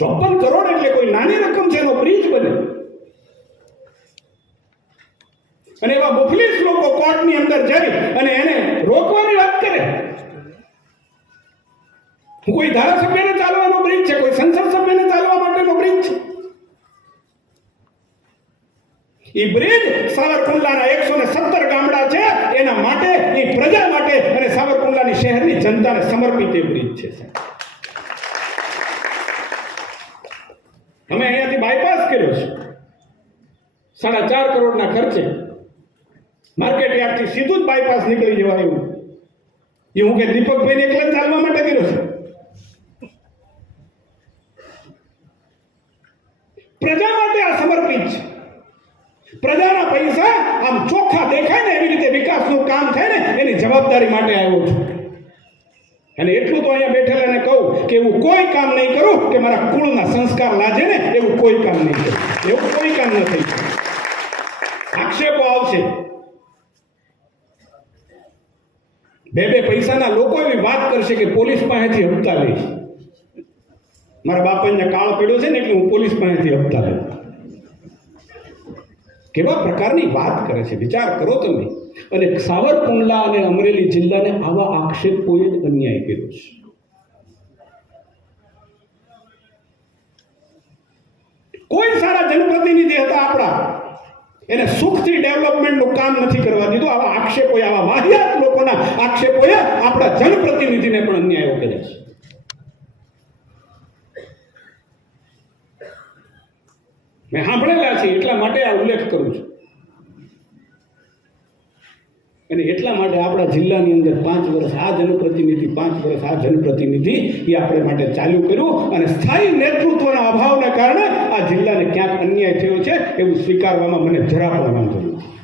ચોપન કરોડ એટલે કોઈ નાની રકમ છે એનો બ્રિજ બને. અને એવા મુફલીસ લોકો કોર્ટની અંદર જઈ અને એને રોકવાની વાત કરે. કોઈ ધારાસભ્યને ચાલવાનો બ્રિજ છે, કોઈ સંસદ સભ્યને ચાલવા માટેનો બ્રિજ છે. એ બ્રિજ સાવરકુંડલાના એકસો ને સત્તર ગામડા છે, એના માટે એ પ્રજા માટે અને સાવરકુંડલાની શહેરની જનતાને સમર્પિત એ બ્રિજ છે, સાહેબ. અમે અહીંયાથી બાયપાસ કર્યો છે સાડા ચાર કરોડના ખર્ચે માર્કેટ યાર્ડથી સીધું જ બાયપાસ નીકળી જવાય એવું. એ હું કે દીપકભાઈને એકલા ચાલવા માટે કર્યો છે. પ્રજા માટે આ સમર્પિત છે. પ્રજાના પૈસા આમ ચોખ્ખા દેખાય ને એવી રીતે વિકાસનું કામ થાય ને એની જવાબદારી માટે આવ્યો છું. અને એટલું તો અહીંયા બેઠેલાને કહું કે એવું કોઈ કામ નહીં કરું કે મારા કુળના સંસ્કાર લાજે ને એવું કોઈ કામ નહીં કરું. એવું કોઈ કામ ન થઈ. આક્ષેપો આવશે. બે બે પૈસાના લોકો એવી વાત કરશે કે પોલીસ પાસેથી હપ્તા લઈશ. મારા બાપાને કાળો પડ્યો છે ને એટલે હું પોલીસ પાસેથી હપ્તા લઉં. કેવા પ્રકારની વાત કરે છે? વિચાર કરો તમે. અને સાવરકુંડલા અને અમરેલી જિલ્લાને આવા આક્ષેપોએ જ અન્યાય કર્યો છે. કોઈ સારા જનપ્રતિનિધિ હતા આપણા. એને સુખથી ડેવલપમેન્ટનું કામ નથી કરવા દીધું. આવા આક્ષેપો આવા વાહિયાત લોકોના આક્ષેપોએ આપણા જનપ્રતિનિધિને પણ અન્યાયો કર્યા છે. મેં સાંભળેલા છે, એટલા માટે આ ઉલ્લેખ કરું છું. અને એટલા માટે આપણા જિલ્લાની અંદર પાંચ વર્ષ આ જનપ્રતિનિધિ, પાંચ વર્ષ આ જનપ્રતિનિધિ એ આપણે માટે ચાલુ કર્યું અને સ્થાયી નેતૃત્વના અભાવને કારણે આ જિલ્લાને ક્યાંક અન્યાય થયો છે એવું સ્વીકારવામાં મને જરા પણ વાંધો નથી.